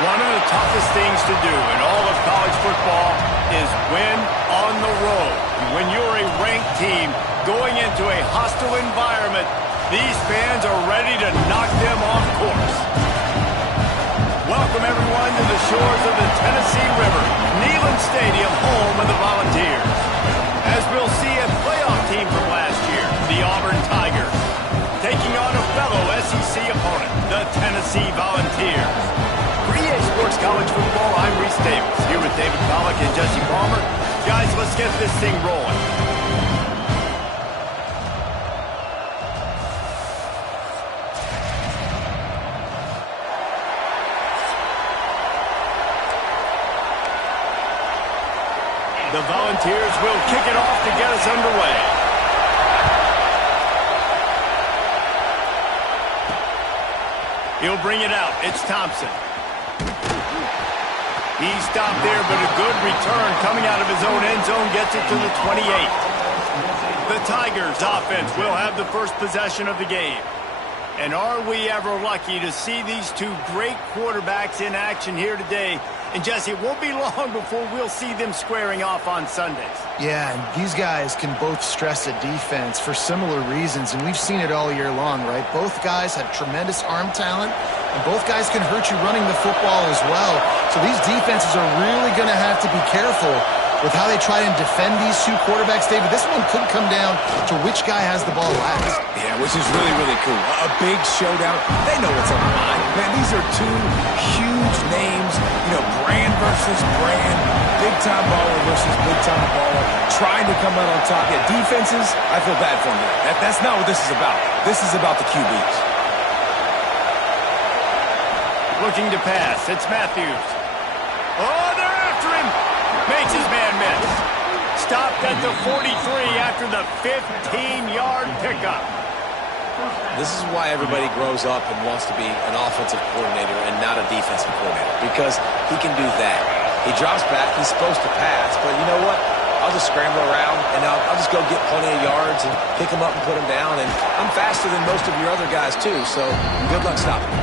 One of the toughest things to do in all of college football is win on the road. When you're a ranked team going into a hostile environment, these fans are ready to knock them off course. Welcome, everyone, to the shores of the Tennessee River, Neyland Stadium, home of the Volunteers. As we'll see a playoff team from last year, the Auburn Tigers, taking on a fellow SEC opponent, the Tennessee Volunteers. For EA Sports College Football, I'm Reese Davis, here with David Pollack and Jesse Palmer. Guys, let's get this thing rolling. The Volunteers will kick it off to get us underway. He'll bring it out. It's Thompson. He stopped there, but a good return coming out of his own end zone gets it to the 28. The Tigers offense will have the first possession of the game. And are we ever lucky to see these two great quarterbacks in action here today? And Jesse, it won't be long before we'll see them squaring off on Sundays. Yeah, and these guys can both stress a defense for similar reasons, and we've seen it all year long, right? Both guys have tremendous arm talent, and both guys can hurt you running the football as well. So these defenses are really going to have to be careful with how they try and defend these two quarterbacks. David, this one could come down to which guy has the ball last. Yeah, which is really, really cool. A big showdown. They know what's on the line. Man, these are two huge names, brand versus brand, big-time baller versus big-time baller, trying to come out on top. Yeah, defenses, I feel bad for them. That's not what this is about. This is about the QBs. Looking to pass. It's Matthews. Oh, they're after him. Makes his man miss. Stopped at the 43 after the 15-yard pickup. This is why everybody grows up and wants to be an offensive coordinator and not a defensive coordinator, because he can do that. He drops back. He's supposed to pass, but you know what? I'll just scramble around, and I'll just go get plenty of yards and pick them up and put them down, and I'm faster than most of your other guys, too, so good luck stopping me.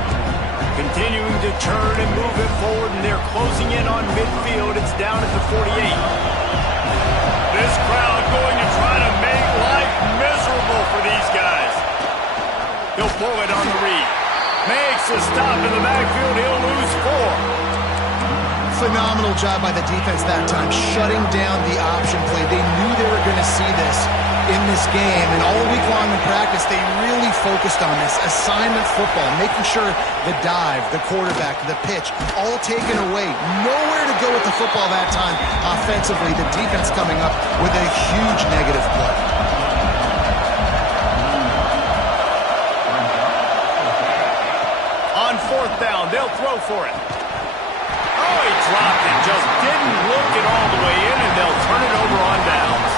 Continuing to turn and move it forward, and they're closing in on midfield. It's down at the 48. This crowd going to try to make life miserable for these guys. He'll pull it on the read. Makes a stop in the backfield. He'll lose 4. Phenomenal job by the defense that time, shutting down the option play. They knew they were going to see this in this game, and all week long in practice, they really focused on this assignment football, making sure the dive, the quarterback, the pitch, all taken away. Nowhere to go with the football that time offensively. The defense coming up with a huge negative play. On 4th down, they'll throw for it. Oh, he dropped it. Just didn't look it all the way in, and they'll turn it over on downs.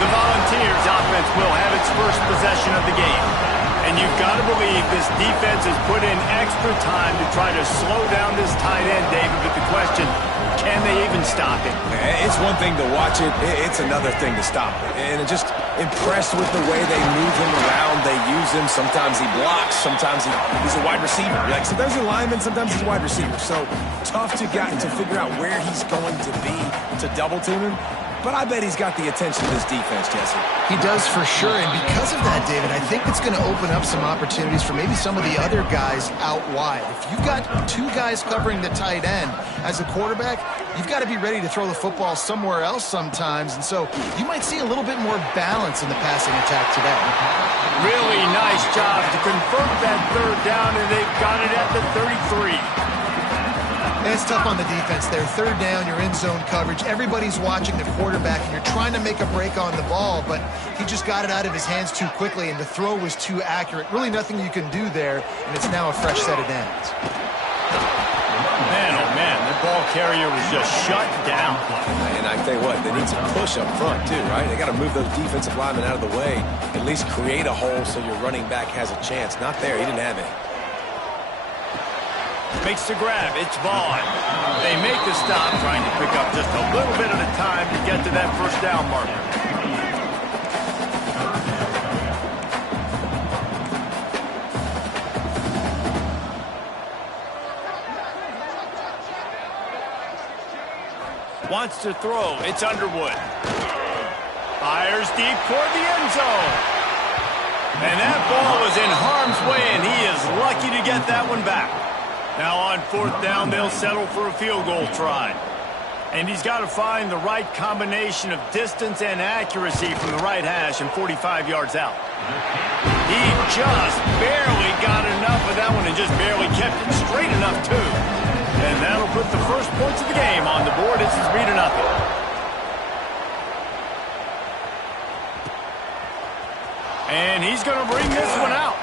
The Volunteers offense will have its first possession of the game. And you've got to believe this defense has put in extra time to try to slow down this tight end, David. But the question, can they even stop him? It's one thing to watch it. It's another thing to stop it. And just impressed with the way they move him around. They use him. Sometimes he blocks. Sometimes he's a wide receiver. Like, sometimes he's a lineman. Sometimes he's a wide receiver. So tough to figure out where he's going to be to double team him. But I bet he's got the attention of this defense, Jesse. He does for sure, and because of that, David, I think it's going to open up some opportunities for maybe some of the other guys out wide. If you've got two guys covering the tight end as a quarterback, you've got to be ready to throw the football somewhere else sometimes, and so you might see a little bit more balance in the passing attack today. Really nice job to convert that 3rd down, and they've got it at the 33. And it's tough on the defense there. 3rd down, you're in zone coverage. Everybody's watching the quarterback, and you're trying to make a break on the ball, but he just got it out of his hands too quickly, and the throw was too accurate. Really nothing you can do there, and it's now a fresh set of downs. Man, oh man, the ball carrier was just shut down. And I tell you what, they need some push up front too, right? They got to move those defensive linemen out of the way, at least create a hole so your running back has a chance. Not there. He didn't have any. Makes the grab. It's Vaughn. They make the stop, trying to pick up just a little bit at a time to get to that 1st down marker. Wants to throw. It's Underwood. Fires deep toward the end zone. And that ball was in harm's way, and he is lucky to get that one back. Now on 4th down, they'll settle for a field goal try. And he's got to find the right combination of distance and accuracy from the right hash and 45 yards out. He just barely got enough of that one and just barely kept it straight enough, too. And that'll put the first points of the game on the board. It's 3-0. And he's going to bring this one out.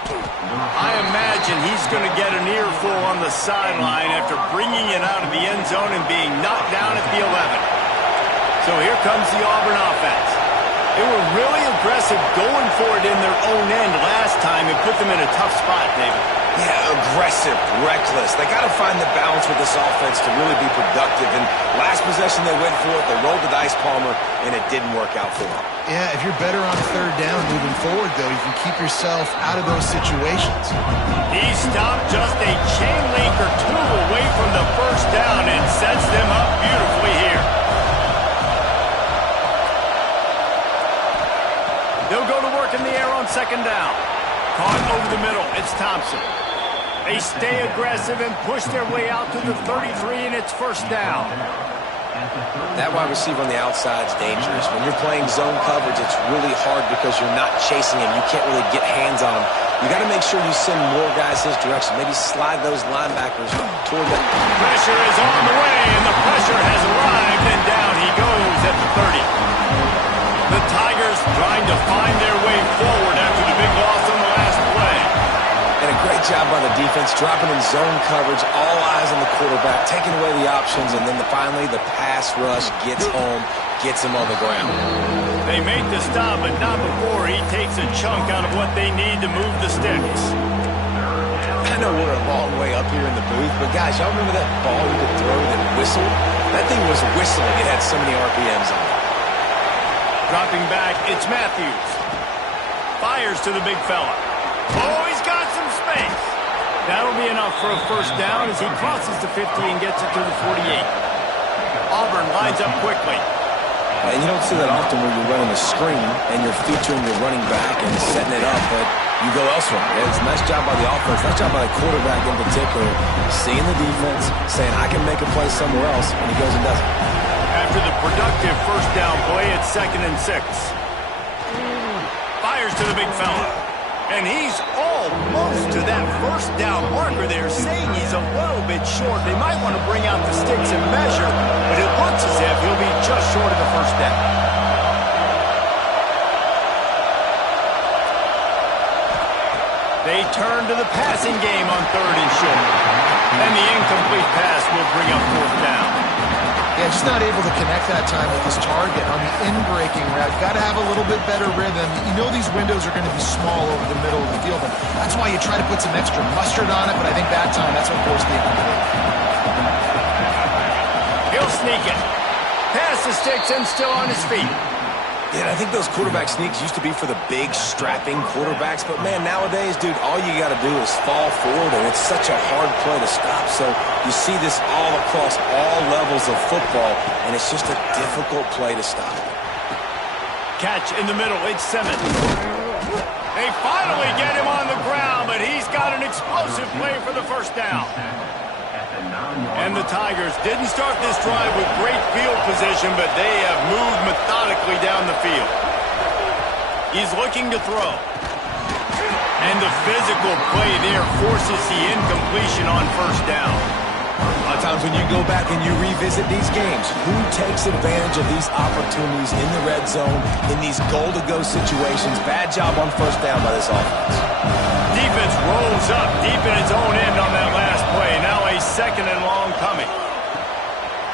I imagine he's going to get an earful on the sideline after bringing it out of the end zone and being knocked down at the 11. So here comes the Auburn offense. They were really aggressive going for it in their own end last time and put them in a tough spot, David. Yeah, aggressive, reckless. They got to find the balance with this offense to really be productive. And last possession they went for it, they rolled the dice, Palmer, and it didn't work out for them. Yeah, if you're better on 3rd down moving forward, though, you can keep yourself out of those situations. He stopped just a chain link or two away from the first down and sets them up beautifully here. They'll go to work in the air on 2nd down. Caught over the middle. It's Thompson. They stay aggressive and push their way out to the 33, and it's 1st down. That wide receiver on the outside is dangerous. When you're playing zone coverage, it's really hard because you're not chasing him. You can't really get hands on him. You got to make sure you send more guys his direction. Maybe slide those linebackers toward the... Pressure is on the way, and the pressure has arrived, and down he goes at the 30. The Tigers trying to find their way forward after the big loss on the last play. And a great job by the defense, dropping in zone coverage, all eyes on the quarterback, taking away the options, and then finally the pass rush gets home, gets him on the ground. They make the stop, but not before he takes a chunk out of what they need to move the sticks. I know we're a long way up here in the booth, but guys, y'all remember that ball you could throw that whistled? That thing was whistling. It had so many RPMs on it. Dropping back, it's Matthews. Fires to the big fella. Oh, he's got some space. That'll be enough for a 1st down as he crosses the 50 and gets it to the 48. Auburn lines up quickly. And you don't see that often where you're running a screen and you're featuring your running back and setting it up, but you go elsewhere. It's a nice job by the offense, nice job by the quarterback in particular, seeing the defense, saying, I can make a play somewhere else, and he goes and does it. After the productive 1st down play, it's 2nd and 6. Fires to the big fella. And he's almost to that 1st down marker there, saying he's a little bit short. They might want to bring out the sticks and measure, but it looks as if he'll be just short of the 1st down. They turn to the passing game on 3rd and short. And the incomplete pass will bring up 4th down. Yeah, just not able to connect that time with his target on the in-breaking route. Got to have a little bit better rhythm. You know these windows are going to be small over the middle of the field, and that's why you try to put some extra mustard on it, but I think that time that's what forced the incomplete. He'll sneak it. Pass the sticks and still on his feet. Yeah, I think those quarterback sneaks used to be for the big, strapping quarterbacks, but man, nowadays, dude, all you got to do is fall forward, and it's such a hard play to stop. So you see this all across all levels of football, and it's just a difficult play to stop. Catch in the middle, it's Simmons. They finally get him on the ground, but he's got an explosive play for the 1st down. And the Tigers didn't start this drive with great field position, but they have moved methodically down the field. He's looking to throw. And the physical play there forces the incompletion on 1st down. A lot of times when you go back and you revisit these games, who takes advantage of these opportunities in the red zone, in these goal-to-go situations? Bad job on 1st down by this offense. Defense rolls up deep in its own end on that last play. Now a 2nd and long coming.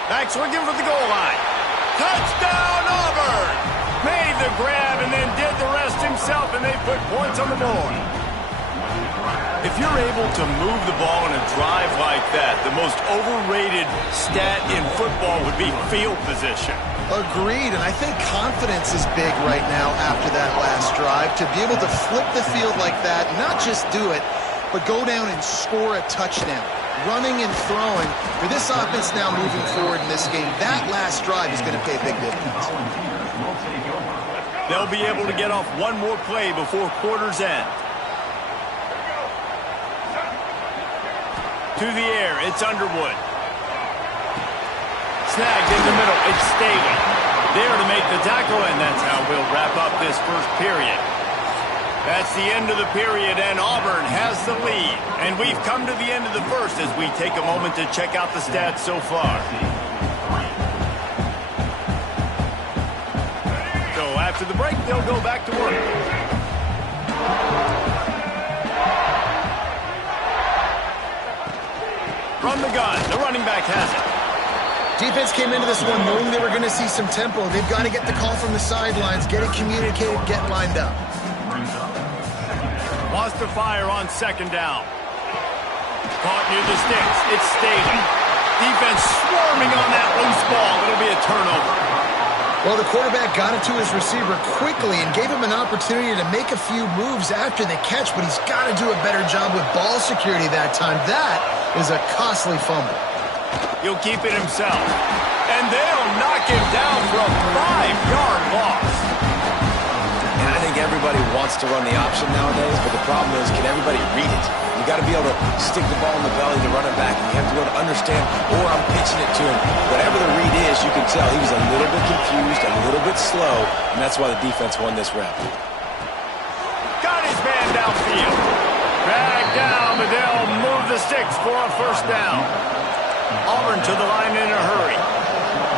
Back's looking for the goal line. Touchdown, Auburn! Made the grab and then did the rest himself, and they put points on the board. If you're able to move the ball in a drive like that, the most overrated stat in football would be field position. Agreed, and I think confidence is big right now after that last drive. To be able to flip the field like that, not just do it, but go down and score a touchdown. running and throwing. For this offense now moving forward in this game, that last drive is going to pay big dividends. They'll be able to get off one more play before quarter's end. To the air, it's Underwood. Snagged in the middle, it's Staley. There to make the tackle, and that's how we'll wrap up this first period. That's the end of the period, and Auburn has the lead. And we've come to the end of the first as we take a moment to check out the stats so far. So after the break, they'll go back to work. From the gun, the running back has it. Defense came into this one knowing they were going to see some tempo. They've got to get the call from the sidelines, get it communicated, get lined up. Wants to fire on second down. Caught near the sticks. It's Staley. Defense swarming on that loose ball. It'll be a turnover. Well, the quarterback got it to his receiver quickly and gave him an opportunity to make a few moves after the catch, but he's got to do a better job with ball security that time. That is a costly fumble. He'll keep it himself. And they'll knock him down for a 5-yard loss. And I think everybody wants to run the option nowadays, but the problem is, can everybody read it? You got to be able to stick the ball in the belly to run it back, and you have to be able to understand, or I'm pitching it to him. Whatever the read is, you can tell he was a little bit confused, a little bit slow, and that's why the defense won this rep. Got his man downfield. Dragged down, but they'll move the sticks for a first down. Auburn to the line in a hurry.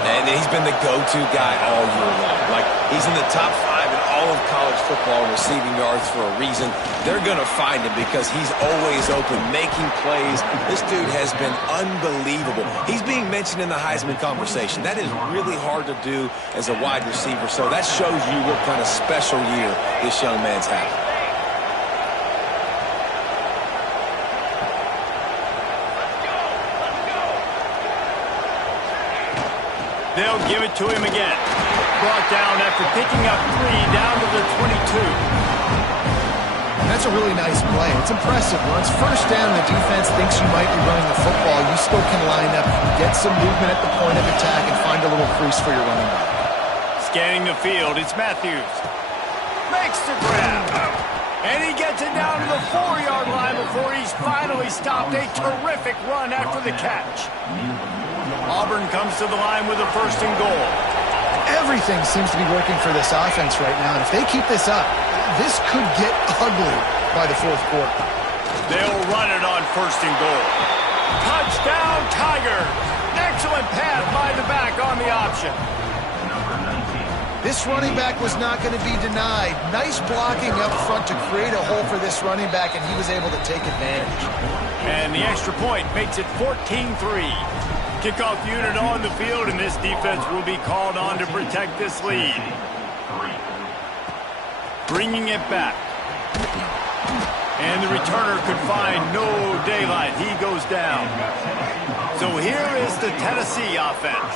And he's been the go-to guy all year long. Like, he's in the top 5 in all of college football receiving yards for a reason. They're going to find him because he's always open, making plays. This dude has been unbelievable. He's being mentioned in the Heisman conversation. That is really hard to do as a wide receiver, so that shows you what kind of special year this young man's having. They'll give it to him again. Brought down after picking up 3 down to the 22. That's a really nice play. It's impressive. When it's first down, the defense thinks you might be running the football. You still can line up, get some movement at the point of attack, and find a little crease for your running back. Scanning the field, it's Matthews. Makes the grab. And he gets it down to the 4-yard line before he's finally stopped. A terrific run after the catch. Auburn comes to the line with a 1st and goal. Everything seems to be working for this offense right now, and if they keep this up, this could get ugly by the 4th quarter. They'll run it on 1st and goal. Touchdown, Tigers! Excellent pass by the back on the option. This running back was not going to be denied. Nice blocking up front to create a hole for this running back, and he was able to take advantage. And the extra point makes it 14-3. Kickoff unit on the field, and this defense will be called on to protect this lead. Bringing it back. And the returner could find no daylight. He goes down. So here is the Tennessee offense.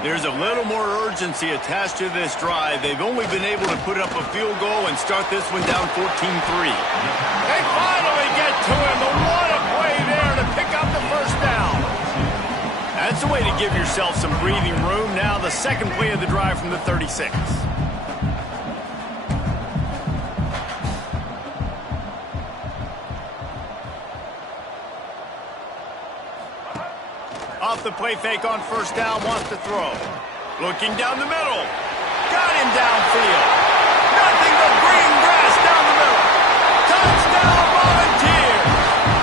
There's a little more urgency attached to this drive. They've only been able to put up a field goal and start this one down 14-3. They finally get to him. The one play there to pick up the first down. That's a way to give yourself some breathing room. Now the second play of the drive from the 36. Off the play fake on 1st down, wants to throw. Looking down the middle. Got him downfield. Nothing but green grass down the middle. Touchdown, Volunteers.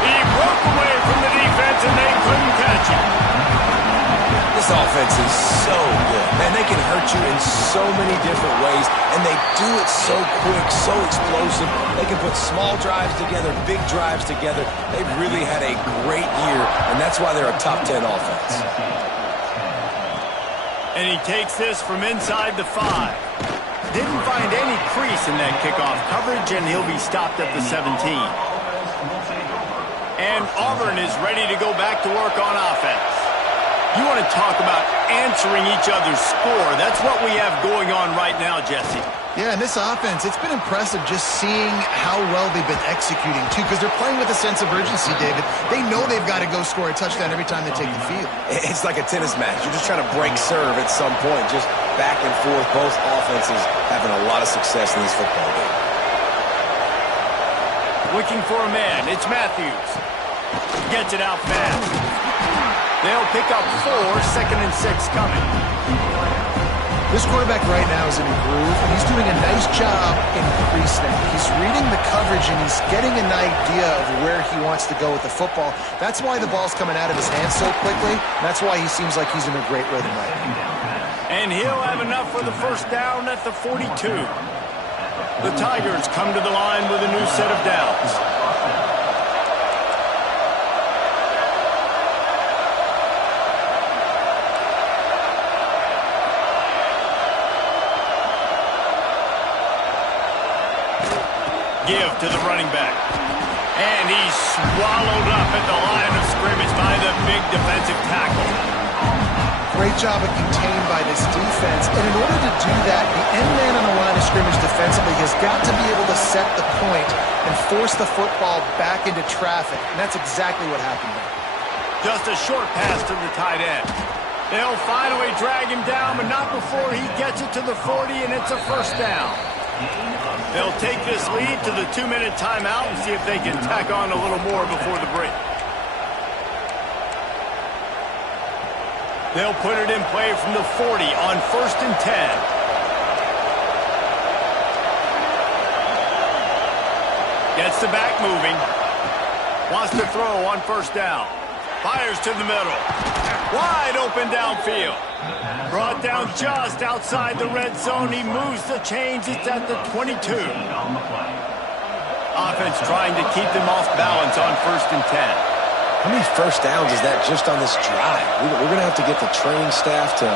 He broke away from the defense and they couldn't catch him. This offense is so good. Man, they can hurt you in so many different ways, and they do it so quick, so explosive. They can put small drives together, big drives together. They've really had a great year, and that's why they're a top 10 offense. And he takes this from inside the 5. Didn't find any crease in that kickoff coverage, and he'll be stopped at the 17. And Auburn is ready to go back to work on offense. You want to talk about answering each other's score. That's what we have going on right now, Jesse. Yeah, and this offense, it's been impressive just seeing how well they've been executing, too, because they're playing with a sense of urgency, David. They know they've got to go score a touchdown every time they take the field. It's like a tennis match. You're just trying to break serve at some point, just back and forth. Both offenses having a lot of success in this football game. Looking for a man. It's Matthews. Gets it out fast. They'll pick up 4, 2nd and 6 coming. This quarterback right now is in a groove, and he's doing a nice job in pre-snap. He's reading the coverage, and he's getting an idea of where he wants to go with the football. That's why the ball's coming out of his hands so quickly. That's why he seems like he's in a great rhythm right now. And he'll have enough for the first down at the 42. The Tigers come to the line with a new set of downs. Give to the running back. And he's swallowed up at the line of scrimmage by the big defensive tackle. Great job of contained by this defense. And in order to do that, the end man on the line of scrimmage defensively has got to be able to set the point and force the football back into traffic. And that's exactly what happened there. Just a short pass to the tight end. They'll finally drag him down, but not before he gets it to the 40, and it's a first down. They'll take this lead to the 2-minute timeout and see if they can tack on a little more before the break. They'll put it in play from the 40 on 1st and 10. Gets the back moving. Wants to throw on 1st down. Fires to the middle. Wide open downfield. Brought down just outside the red zone. He moves the chains. It's at the 22. Offense trying to keep them off balance on 1st and 10. How many first downs is that just on this drive? We're going to have to get the training staff to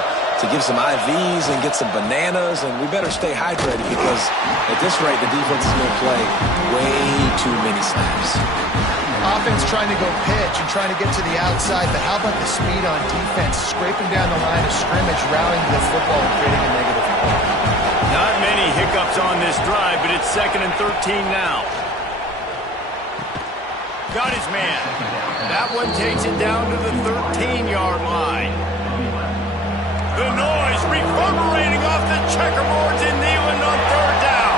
give some IVs and get some bananas, and we better stay hydrated because at this rate, the defense is going to play way too many snaps. Offense trying to go pitch and trying to get to the outside, but how about the speed on defense? Scraping down the line of scrimmage, rallying the football and creating a negative play. Not many hiccups on this drive, but it's 2nd and 13 now. Got his man. That one takes it down to the 13-yard line. The noise reverberating off the checkerboards in Neyland on 3rd down.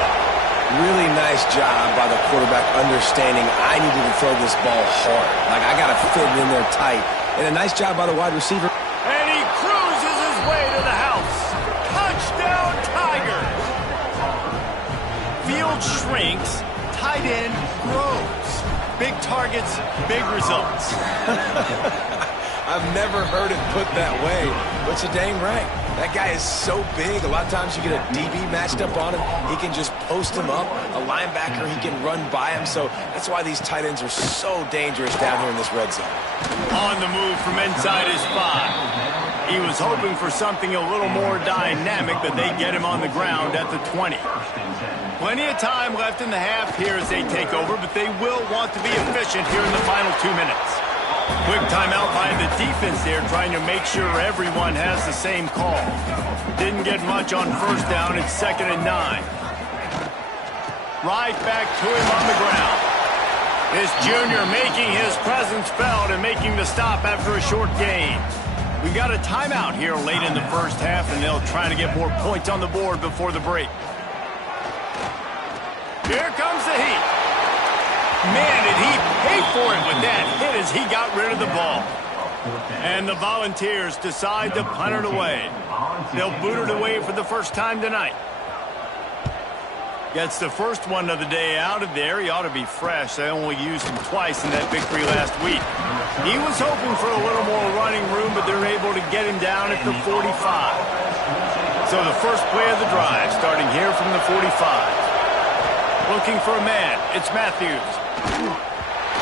Really nice job by the quarterback understanding I needed to throw this ball hard. Like, I got to fit it in there tight. And a nice job by the wide receiver. And he cruises his way to the house. Touchdown, Tigers. Field shrinks, tight end grows. Big targets, big results. I've never heard it put that way, but you're dang right. That guy is so big. A lot of times you get a DB matched up on him. He can just post him up. A linebacker, he can run by him. So that's why these tight ends are so dangerous down here in this red zone. On the move from inside his 5. He was hoping for something a little more dynamic, but they get him on the ground at the 20. Plenty of time left in the half here as they take over, but they will want to be efficient here in the final 2 minutes. Quick timeout by the defense there, trying to make sure everyone has the same call. Didn't get much on 1st down. It's 2nd and 9. Right back to him on the ground. This junior making his presence felt and making the stop after a short gain. We got a timeout here late in the first half, and they'll try to get more points on the board before the break. Here comes the heat. Man, did he pay for it with that hit as he got rid of the ball. And the Volunteers decide to punt it away. They'll boot it away for the first time tonight. Gets the first one of the day out of there. He ought to be fresh. They only used him twice in that victory last week. He was hoping for a little more running room, but they're able to get him down at the 45. So the first play of the drive, starting here from the 45. Looking for a man. It's Matthews.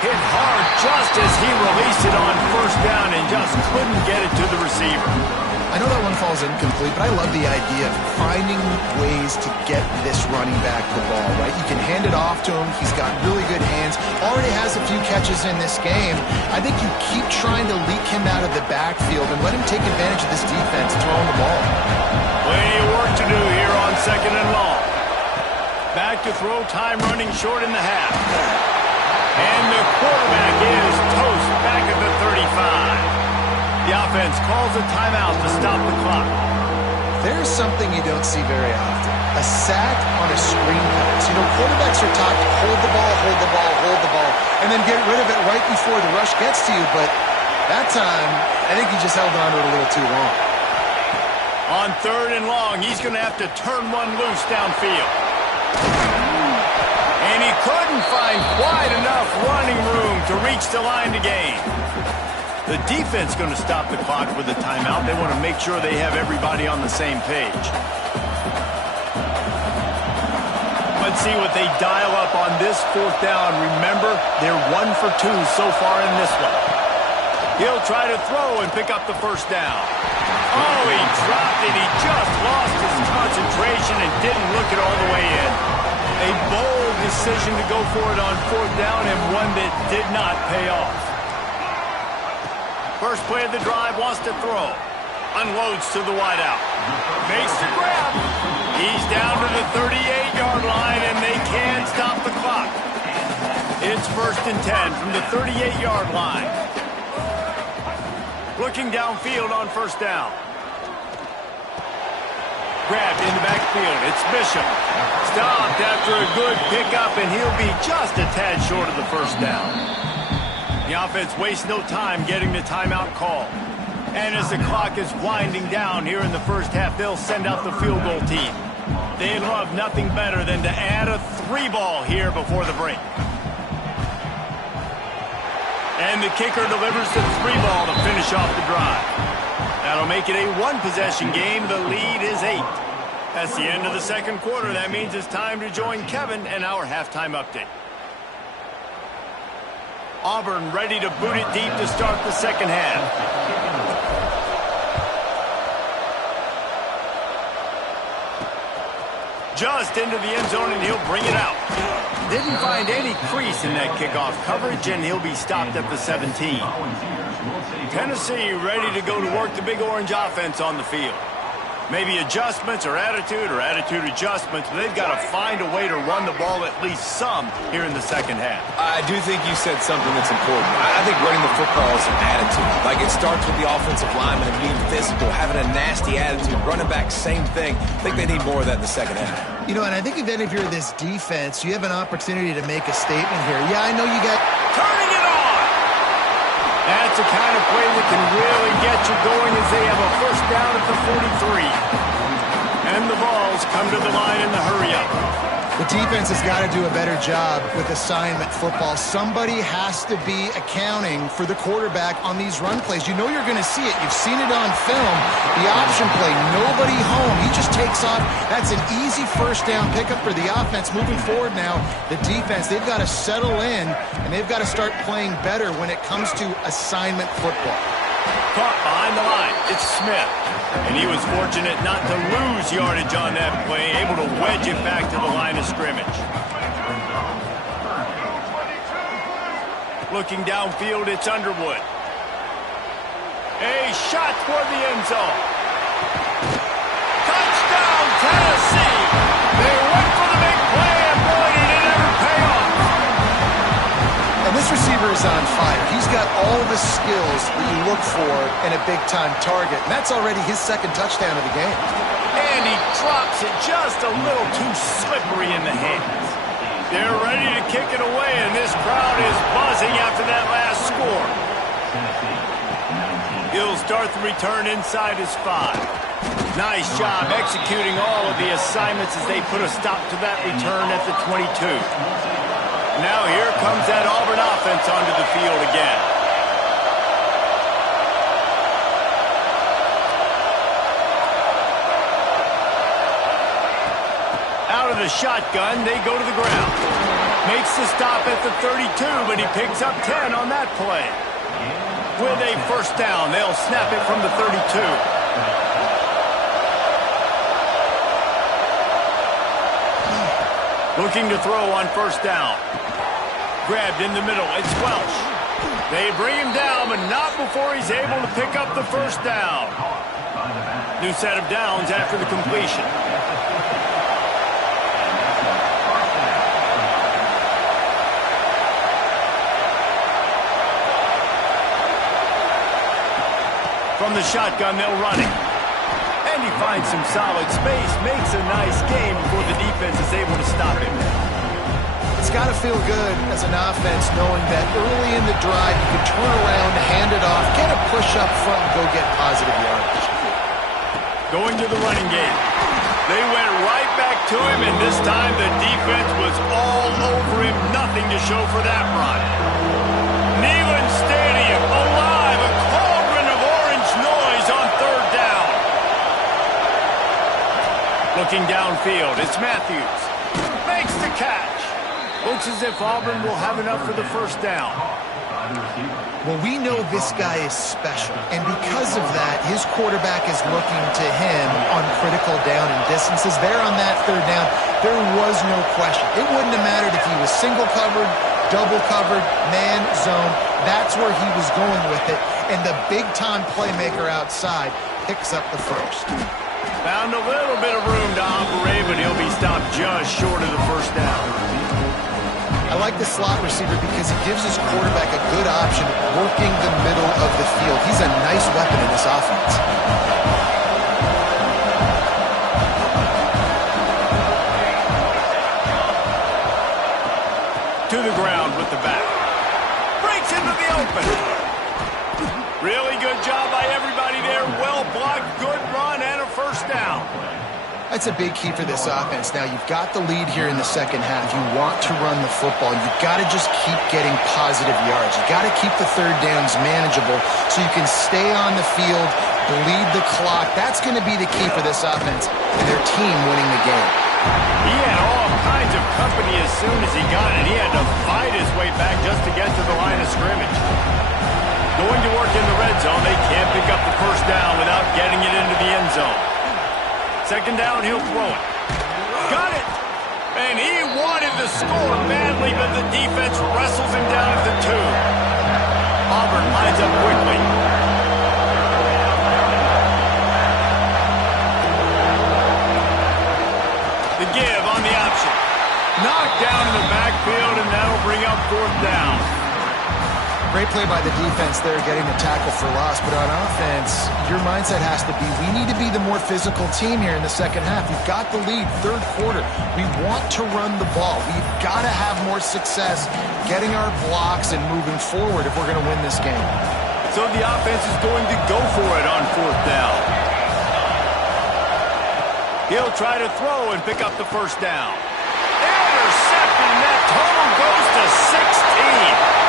Hit hard just as he released it on 1st down and just couldn't get it to the receiver. I know that one falls incomplete, but I love the idea of finding ways to get this running back the ball, right? You can hand it off to him. He's got really good hands. Already has a few catches in this game. I think you keep trying to leak him out of the backfield and let him take advantage of this defense throwing the ball. Plenty of work to do here on 2nd and long. Back to throw, time running short in the half. And the quarterback is toast back at the 35. The offense calls a timeout to stop the clock. There's something you don't see very often. A sack on a screen pass. You know, quarterbacks are taught to hold the ball, hold the ball, hold the ball, and then get rid of it right before the rush gets to you. But that time, I think he just held on to it a little too long. On 3rd and long, he's going to have to turn one loose downfield. And he couldn't find quite enough running room to reach the line to gain. The defense going to stop the clock with a timeout. They want to make sure they have everybody on the same page. Let's see what they dial up on this 4th down. Remember, they're 1 for 2 so far in this one. He'll try to throw and pick up the 1st down. Oh, he dropped it. He just lost his concentration and didn't look it all the way in. A bold decision to go for it on 4th down and one that did not pay off. First play of the drive, wants to throw. Unloads to the wideout. Makes the grab. He's down to the 38-yard line, and they can't stop the clock. It's 1st and 10 from the 38-yard line. Looking downfield on 1st down. Grabbed in the backfield. It's Bishop. Stopped after a good pickup, and he'll be just a tad short of the 1st down. The offense wastes no time getting the timeout call. And as the clock is winding down here in the 1st half, they'll send out the field goal team. They love nothing better than to add a 3-ball here before the break. And the kicker delivers the 3-ball to finish off the drive. That'll make it a 1-possession game. The lead is 8. That's the end of the 2nd quarter. That means it's time to join Kevin and our halftime update. Auburn ready to boot it deep to start the 2nd half. Just into the end zone, and he'll bring it out. Didn't find any crease in that kickoff coverage, and he'll be stopped at the 17. Tennessee ready to go to work the Big Orange offense on the field. Maybe adjustments or attitude adjustments, but they've got to find a way to run the ball at least some here in the 2nd half. I do think you said something that's important. I think running the football is an attitude. Like, it starts with the offensive lineman and being physical, having a nasty attitude. Running back, same thing. I think they need more of that in the 2nd half. You know, and I think if you're this defense, you have an opportunity to make a statement here. Yeah, I know you got... Turning it on! That's the kind of play that can really get you going as they have a 1st down at the 43. And the balls come to the line in the hurry-up. The defense has got to do a better job with assignment football. Somebody has to be accounting for the quarterback on these run plays. You know you're going to see it. You've seen it on film. The option play, nobody home. He just takes off. That's an easy 1st down pickup for the offense. Moving forward now, the defense, they've got to settle in, and they've got to start playing better when it comes to assignment football. Caught behind the line. It's Smith. And he was fortunate not to lose yardage on that play, able to wedge it back to the line of scrimmage. Looking downfield, it's Underwood. A shot toward the end zone. Touchdown, Tennessee! They went for the big play, and boy, did it ever pay off. And this receiver is on fire. He's got all the skills that you look for in a big-time target. And that's already his 2nd touchdown of the game. And he drops it just a little too slippery in the hands. They're ready to kick it away, and this crowd is buzzing after that last score. He'll start the return inside his 5. Nice job executing all of the assignments as they put a stop to that return at the 22. Now here comes that Auburn offense onto the field again. Out of the shotgun, they go to the ground. Makes the stop at the 32, but he picks up 10 on that play. With a 1st down, they'll snap it from the 32. Looking to throw on first down. Grabbed in the middle. It's Welch. They bring him down, but not before he's able to pick up the first down. New set of downs after the completion. From the shotgun, they'll run it. And he finds some solid space, makes a nice game before the defense is able to stop him. It's got to feel good as an offense knowing that early in the drive you can turn around, hand it off, get a push up front, and go get positive yardage. Going to the running game. They went right back to him, and this time the defense was all over him. Nothing to show for that run. Neyland Stadium alive, a cauldron of orange noise on third down. Looking downfield, it's Matthews. Makes the catch. Looks as if Auburn will have enough for the first down. Well, we know this guy is special, and because of that, his quarterback is looking to him on critical down and distances. There on that third down, there was no question. It wouldn't have mattered if he was single covered, double covered, man, zone. That's where he was going with it, and the big-time playmaker outside picks up the first. Found a little bit of room to operate, but he'll be stopped just short of the first down. I like the slot receiver because he gives his quarterback a good option working the middle of the field. He's a nice weapon in this offense. To the ground with the back. Breaks into the open. Really good job by everybody there. Well blocked, good run, and a first down. That's a big key for this offense. Now, you've got the lead here in the second half. You want to run the football. You've got to just keep getting positive yards. You've got to keep the third downs manageable so you can stay on the field, bleed the clock. That's going to be the key for this offense and their team winning the game. He had all kinds of company as soon as he got it. He had to fight his way back just to get to the line of scrimmage. Going to work in the red zone. They can't pick up the first down without getting it into the end zone. Second down, he'll throw it. Got it! And he wanted to score badly, but the defense wrestles him down at the 2. Auburn lines up quickly. The give on the option. Knocked down in the backfield, and that'll bring up fourth down. Great play by the defense there, getting the tackle for loss. But on offense, your mindset has to be, we need to be the more physical team here in the second half. We've got the lead, third quarter. We want to run the ball. We've got to have more success getting our blocks and moving forward if we're going to win this game. So the offense is going to go for it on fourth down. He'll try to throw and pick up the first down. Intercepted, and that total goes to 16.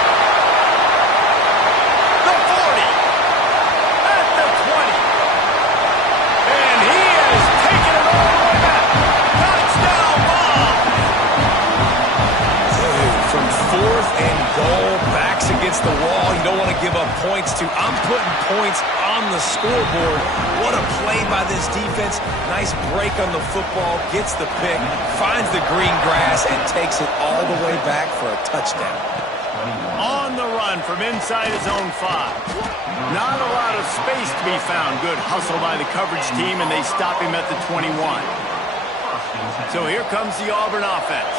Fourth and goal, backs against the wall. You don't want to give up points to. I'm putting points on the scoreboard. What a play by this defense. Nice break on the football, gets the pick, finds the green grass, and takes it all the way back for a touchdown. On the run from inside his own 5. Not a lot of space to be found. Good hustle by the coverage team, and they stop him at the 21. So here comes the Auburn offense.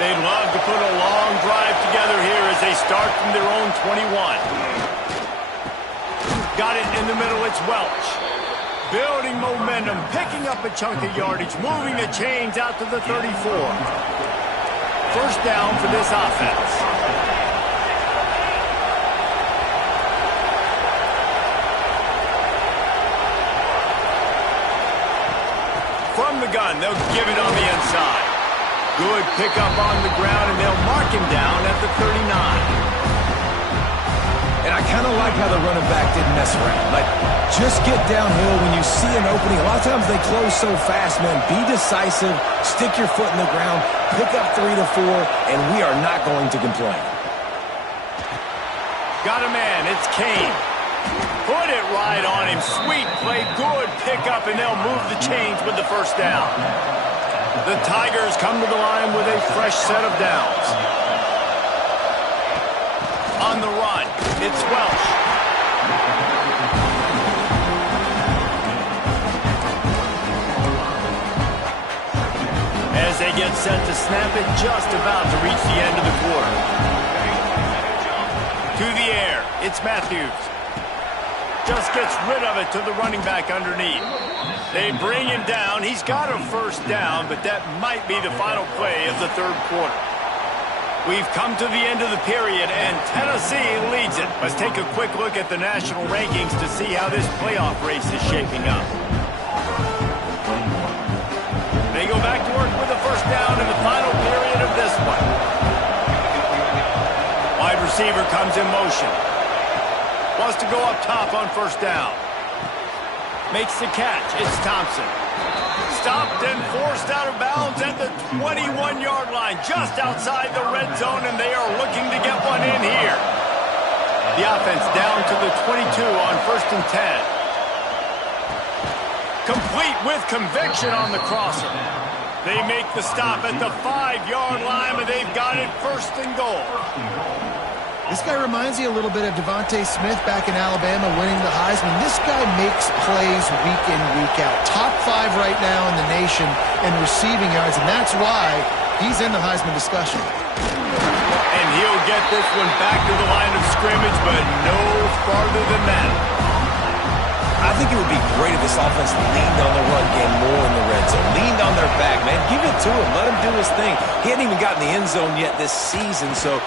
They'd love to put a long drive together here as they start from their own 21. Got it in the middle, it's Welch. Building momentum, picking up a chunk of yardage, moving the chains out to the 34. First down for this offense. From the gun, they'll give it on the inside. Good pickup on the ground, and they'll mark him down at the 39. And I kind of like how the running back didn't mess around. Like, just get downhill when you see an opening. A lot of times they close so fast, man. Be decisive, stick your foot in the ground, pick up 3 to 4, and we are not going to complain. Got a man, it's Kane. Put it right on him. Sweet play, good pickup, and they'll move the chains with the first down. The Tigers come to the line with a fresh set of downs. On the run, it's Welsh. As they get set to snap it, just about to reach the end of the quarter. To the air, it's Matthews. Just gets rid of it to the running back underneath. They bring him down. He's got a first down, but that might be the final play of the third quarter. We've come to the end of the period, and Tennessee leads it. Let's take a quick look at the national rankings to see how this playoff race is shaping up. They go back to work with a first down in the final period of this one. Wide receiver comes in motion. Wants to go up top on first down. Makes the catch. It's Thompson. Stopped and forced out of bounds at the 21-yard line, just outside the red zone, and they are looking to get one in here. The offense down to the 22 on 1st and 10. Complete with conviction on the crosser. They make the stop at the 5-yard line, and they've got it 1st and goal. This guy reminds you a little bit of Devontae Smith back in Alabama winning the Heisman. This guy makes plays week in, week out. Top 5 right now in the nation in receiving yards, and that's why he's in the Heisman discussion. And he'll get this one back to the line of scrimmage, but no farther than that. I think it would be great if this offense leaned on the run game more in the red zone. Leaned on their back, man. Give it to him. Let him do his thing. He hadn't even gotten the end zone yet this season, so...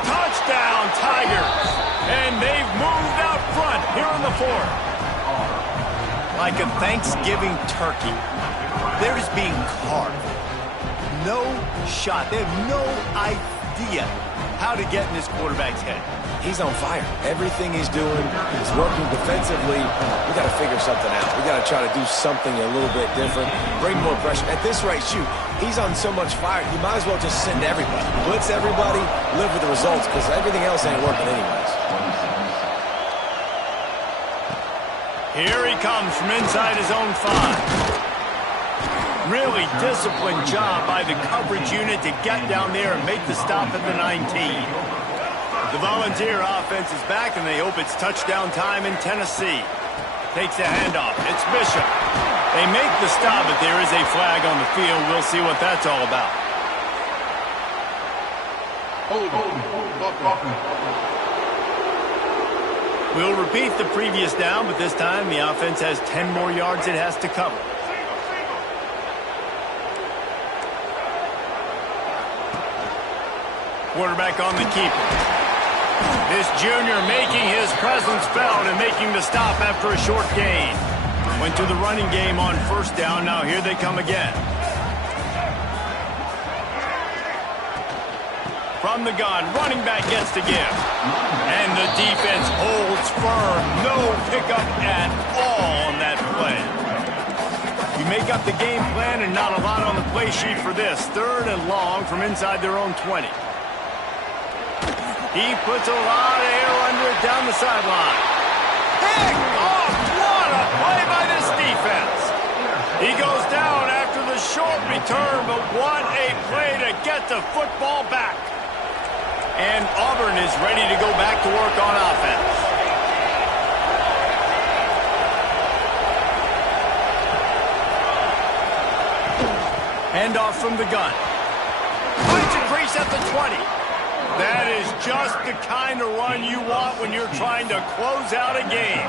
Touchdown, Tigers! And they've moved out front here in the fourth. Like a Thanksgiving turkey, they're just being carved. No shot. They have no idea how to get in this quarterback's head. He's on fire. Everything he's doing is working defensively. We got to figure something out. We got to try to do something a little bit different. Bring more pressure. At this rate, shoot, he's on so much fire, you might as well just send everybody. Blitz everybody, live with the results, because everything else ain't working anyways. Here he comes from inside his own 5. Really disciplined job by the coverage unit to get down there and make the stop at the 19. The Volunteer offense is back, and they hope it's touchdown time in Tennessee. Takes a handoff. It's Bishop. They make the stop, but there is a flag on the field. We'll see what that's all about. We'll repeat the previous down, but this time the offense has 10 more yards it has to cover. Quarterback on the keeper. This junior making his presence felt and making the stop after a short gain. Went to the running game on first down. Now here they come again. From the gun, running back gets to give. And the defense holds firm. No pickup at all on that play. You make up the game plan and not a lot on the play sheet for this. 3rd and long from inside their own 20. He puts a lot of air under it down the sideline. Pick off! What a play by this defense. He goes down after the short return, but what a play to get the football back. And Auburn is ready to go back to work on offense. Handoff from the gun. Finds a crease at the 20. That is just the kind of run you want when you're trying to close out a game.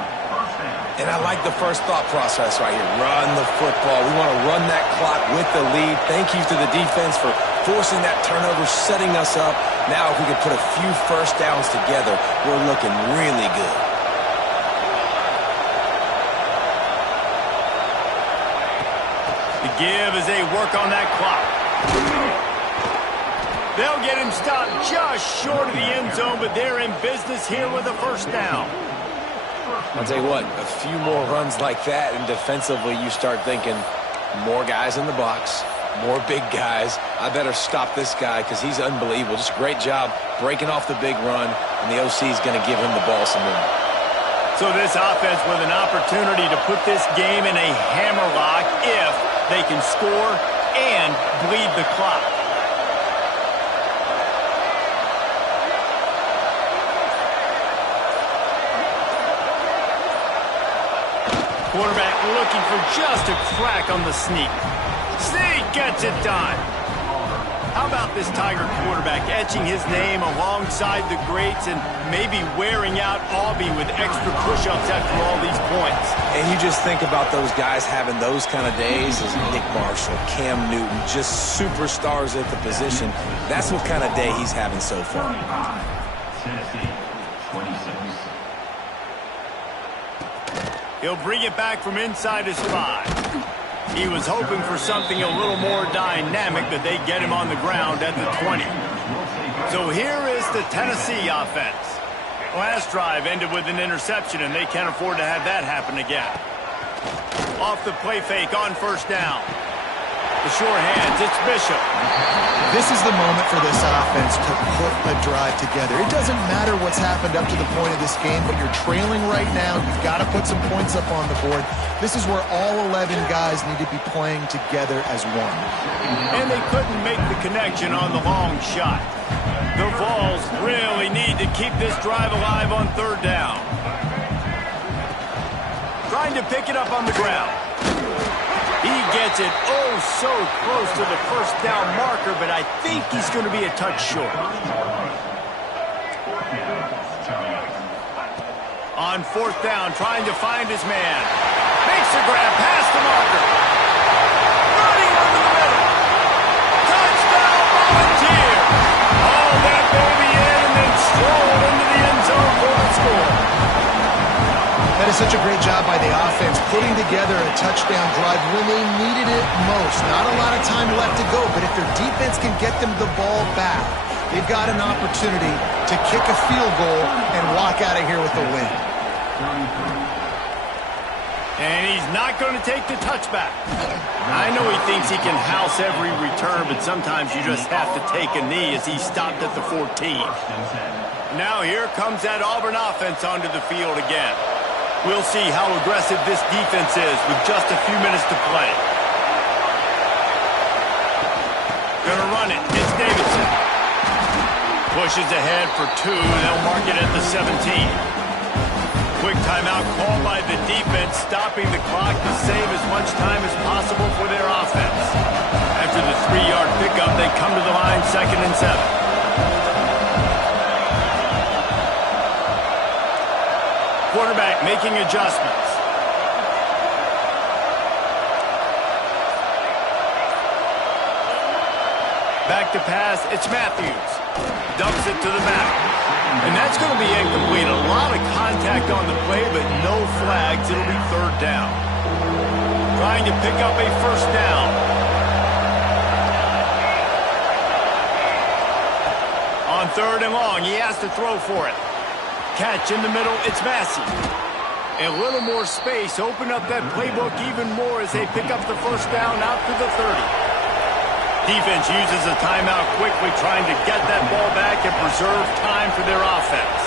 And I like the first thought process right here. Run the football. We want to run that clock with the lead. Thank you to the defense for forcing that turnover, setting us up. Now if we can put a few first downs together, we're looking really good. The give as they work on that clock. They'll get him stopped just short of the end zone, but they're in business here with a first down. I'll tell you what, a few more runs like that, and defensively you start thinking more guys in the box, more big guys. I better stop this guy because he's unbelievable. Just a great job breaking off the big run, and the OC is going to give him the ball some more. So this offense with an opportunity to put this game in a hammerlock if they can score and bleed the clock. Quarterback looking for just a crack on the sneak. Sneak gets it done. How about this Tiger quarterback etching his name alongside the greats and maybe wearing out Auburn with extra push-ups after all these points? And you just think about those guys having those kind of days as Nick Marshall, Cam Newton, just superstars at the position. That's what kind of day he's having so far. He'll bring it back from inside his 5. He was hoping for something a little more dynamic, but they get him on the ground at the 20. So here is the Tennessee offense. Last drive ended with an interception, and they can't afford to have that happen again. Off the play fake on first down. The sure hands, it's Bishop. This is the moment for this offense to put a drive together. It doesn't matter what's happened up to the point of this game, but you're trailing right now. You've got to put some points up on the board. This is where all 11 guys need to be playing together as one. And they couldn't make the connection on the long shot. The Vols really need to keep this drive alive on third down. Trying to pick it up on the ground. He gets it oh so close to the first down marker, but I think he's going to be a touch short. On fourth down, trying to find his man. Makes the grab past the marker. Running over the middle. Touchdown, Volunteers! All that baby in and then strolled into the end zone for the score. That is such a great job by the offense, putting together a touchdown drive when they needed it most. Not a lot of time left to go, but if their defense can get them the ball back, they've got an opportunity to kick a field goal and walk out of here with a win. And he's not going to take the touchback. I know he thinks he can house every return, but sometimes you just have to take a knee as he stopped at the 14. Now here comes that Auburn offense onto the field again. We'll see how aggressive this defense is with just a few minutes to play. Gonna run it. It's Davidson. Pushes ahead for 2. They'll mark it at the 17. Quick timeout called by the defense, stopping the clock to save as much time as possible for their offense. After the 3-yard pickup, they come to the line 2nd and 7. Quarterback making adjustments. Back to pass, it's Matthews. Dumps it to the back. And that's going to be incomplete. A lot of contact on the play, but no flags. It'll be third down. Trying to pick up a first down. On third and long, he has to throw for it. Catch in the middle, it's Massey. A little more space, open up that playbook even more as they pick up the first down out to the 30. Defense uses a timeout quickly, trying to get that ball back and preserve time for their offense.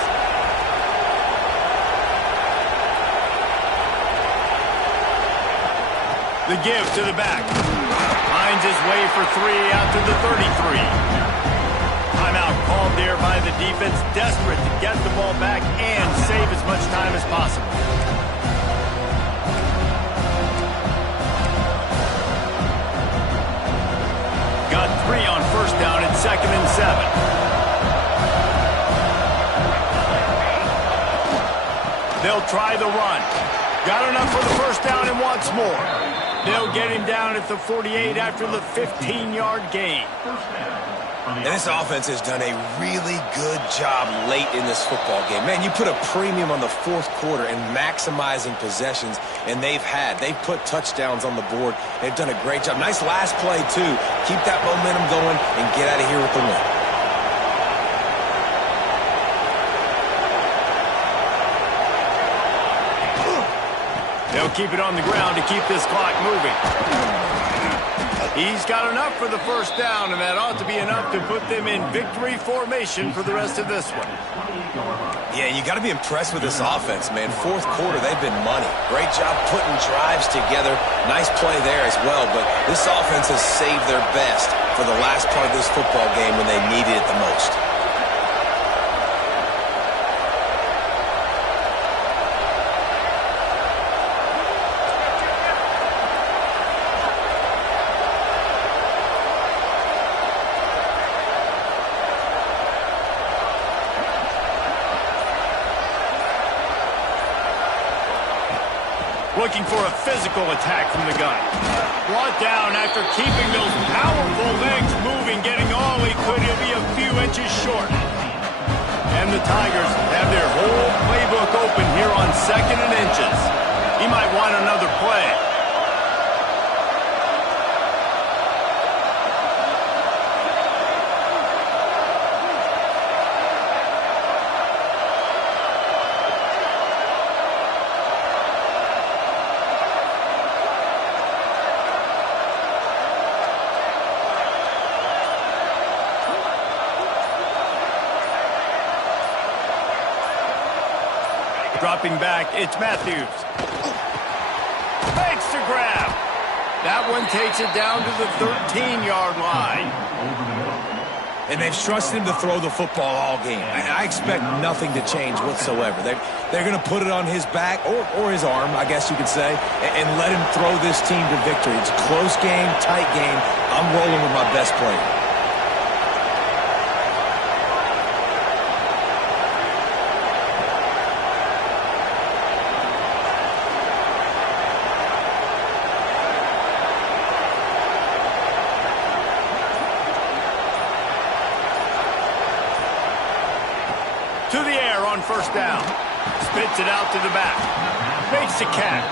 The give to the back. Finds his way for 3 out to the 33. Timeout called there by the defense, desperate to get the ball back and save as much time as possible. Got 3 on first down at 2nd and 7. They'll try the run. Got enough for the first down and wants more. They'll get him down at the 48 after the 15-yard gain. And this offense has done a really good job late in this football game. Man, you put a premium on the fourth quarter and maximizing possessions, and they've put touchdowns on the board. They've done a great job. Nice last play, too. Keep that momentum going and get out of here with the win. They'll keep it on the ground to keep this clock moving. He's got enough for the first down, and that ought to be enough to put them in victory formation for the rest of this one. Yeah, you got to be impressed with this offense, man. Fourth quarter, they've been money. Great job putting drives together. Nice play there as well, but this offense has saved their best for the last part of this football game when they needed it the most. Looking for a physical attack from the gun. Brought down after keeping those powerful legs moving, getting all he could. He'll be a few inches short. And the Tigers have their whole playbook open here on 2nd and inches. He might want another play. Dropping back, it's Matthews. Makes the grab. That one takes it down to the 13-yard line. And they've trusted him to throw the football all game. I expect nothing to change whatsoever. They're going to put it on his back, or his arm, I guess you could say, and let him throw this team to victory. It's a close game, tight game. I'm rolling with my best player. To the air on first down. Spits it out to the back. Makes the catch.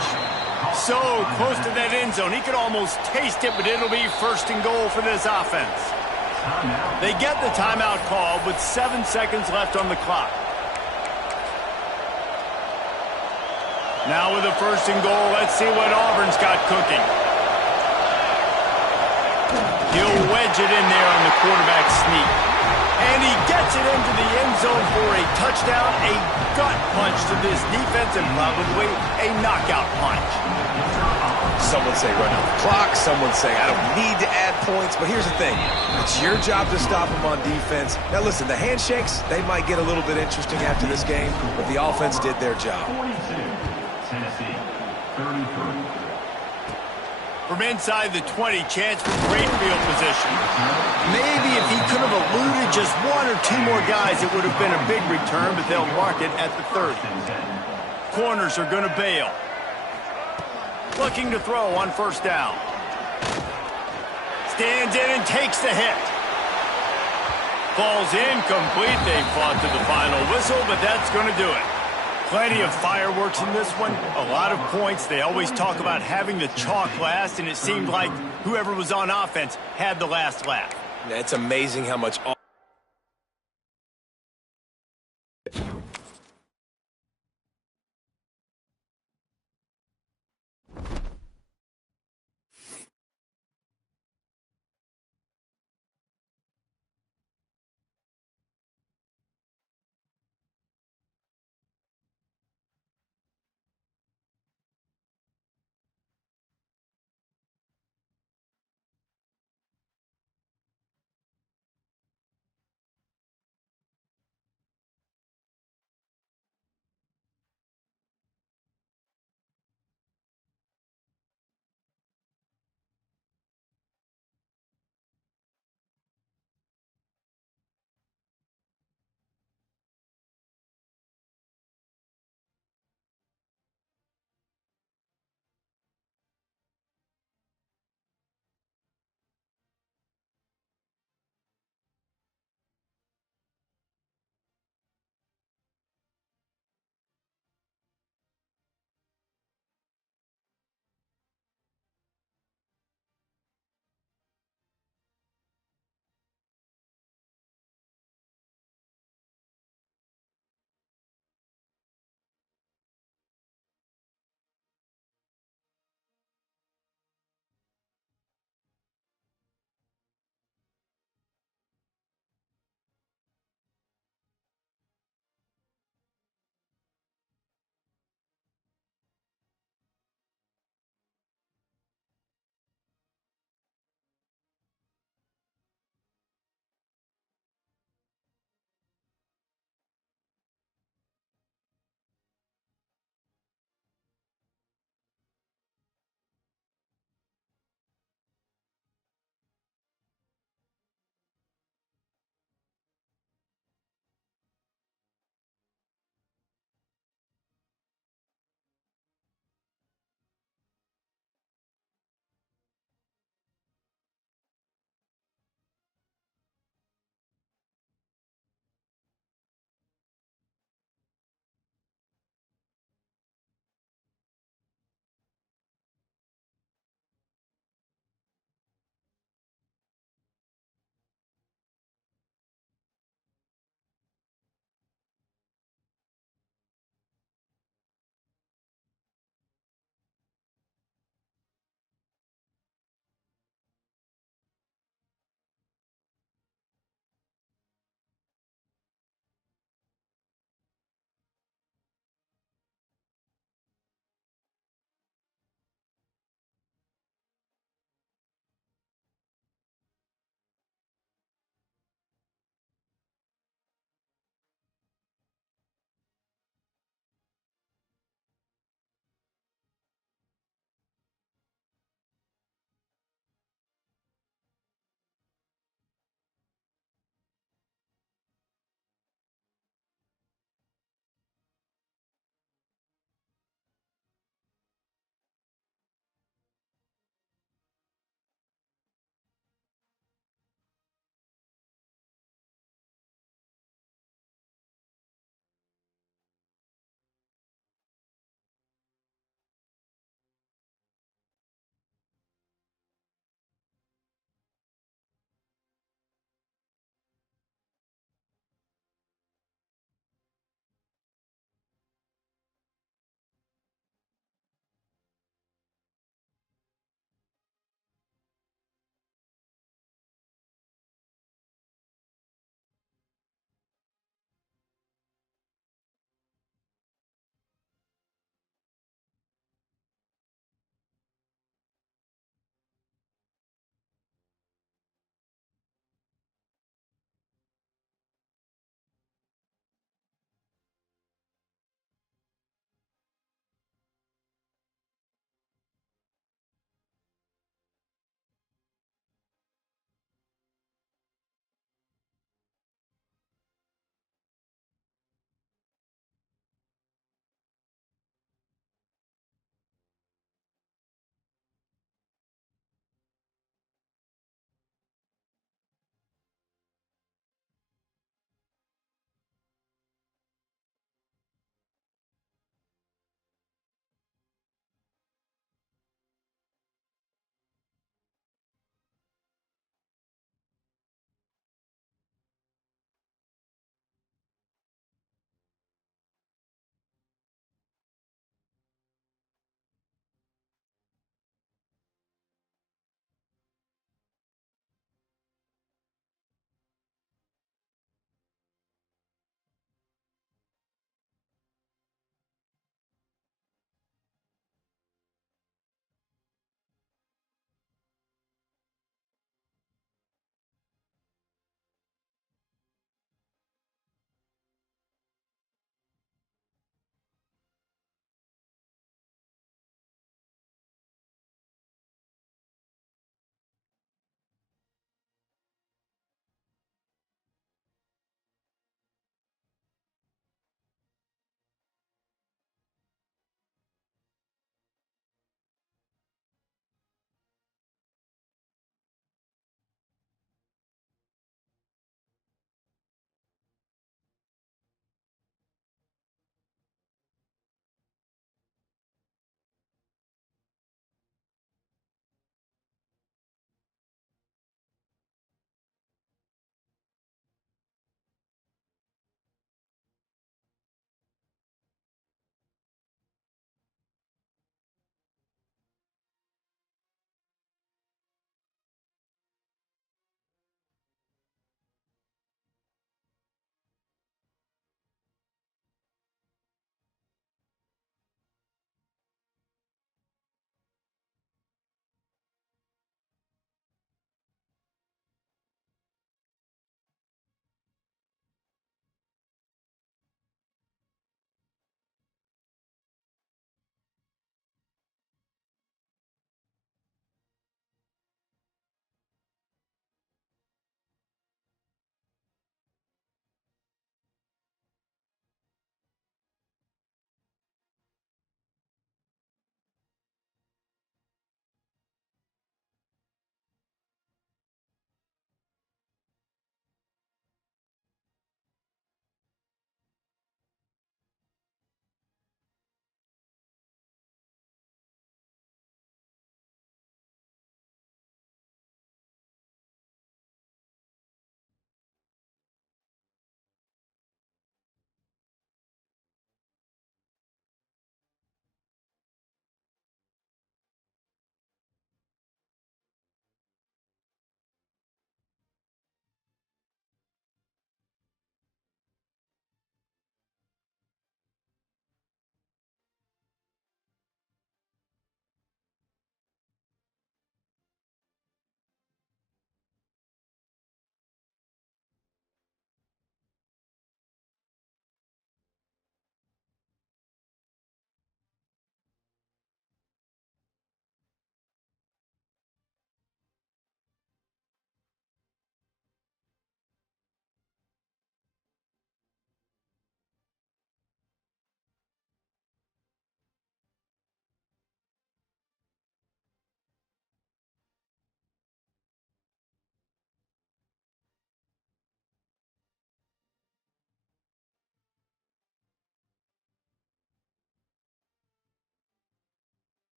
So close to that end zone. He could almost taste it, but it'll be 1st and goal for this offense. They get the timeout call with 7 seconds left on the clock. Now with a 1st and goal, let's see what Auburn's got cooking. He'll wedge it in there on the quarterback sneak. And he gets it into the end zone for a touchdown, a gut punch to this defense, and probably a knockout punch. Someone say run out the clock. Someone say I don't need to add points. But here's the thing. It's your job to stop them on defense. Now, listen, the handshakes, they might get a little bit interesting after this game, but the offense did their job. 42, Tennessee, 33. From inside the 20, chance for great field position. Maybe if he could have eluded just 1 or 2 more guys, it would have been a big return, but they'll mark it at the 30. Corners are going to bail. Looking to throw on first down. Stands in and takes the hit. Falls incomplete. They fought to the final whistle, but that's going to do it. Plenty of fireworks in this one, a lot of points. They always talk about having the chalk last, and it seemed like whoever was on offense had the last laugh. It's amazing how much